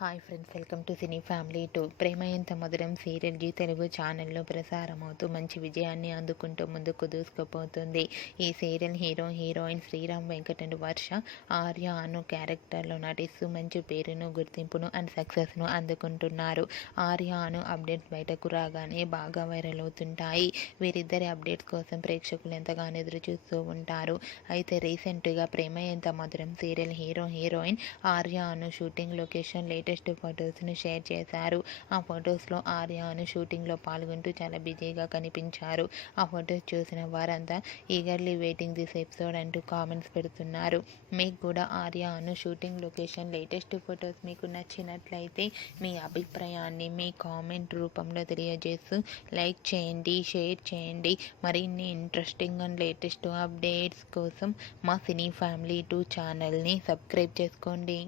Hi friends welcome to cine family two. Prema Entha Madhuram serial G Telugu ఛానల్లో ప్రసారమవుతూ మంచి విజయాన్ని అందుకుంటూ ముందుకు దూసుకుపోతుంది. ఈ serial hero heroine Sriram Venkat and Varsha Arya Anu క్యారెక్టర్లో నటిస్తూ మంచి పేరును గుర్తింపును అండ్ సక్సెస్ను అందుకుంటున్నారు. ఆర్య అను అప్డేట్స్ బయటకు రాగానే బాగా వైరల్ అవుతుంటాయి. వీరిద్దరి అప్డేట్స్ కోసం ప్రేక్షకులు ఎంతగానో ఎదురు చూస్తూ ఉంటారు. అయితే రీసెంట్గా Prema Entha Madhuram serial hero heroine Arya Anu shooting location late latest ఫొటోస్ను share చేశారు. ఆ ఫొటోస్లో ఆర్యాను షూటింగ్లో పాల్గొంటూ చాలా బిజీగా కనిపించారు. ఆ ఫొటోస్ చూసిన వారంతా ఈగర్లీ వెయిటింగ్ దిస్ ఎపిసోడ్ అంటూ కామెంట్స్ పెడుతున్నారు. మీకు కూడా ఆర్యాను షూటింగ్ లొకేషన్ లేటెస్ట్ ఫొటోస్ మీకు నచ్చినట్లయితే మీ అభిప్రాయాన్ని మీ కామెంట్ రూపంలో తెలియజేస్తూ లైక్ చేయండి షేర్ చేయండి. మరిన్ని ఇంట్రెస్టింగ్ అండ్ లేటెస్ట్ అప్డేట్స్ కోసం మా సినీ ఫ్యామిలీ టూ ఛానల్ని సబ్స్క్రైబ్ చేసుకోండి.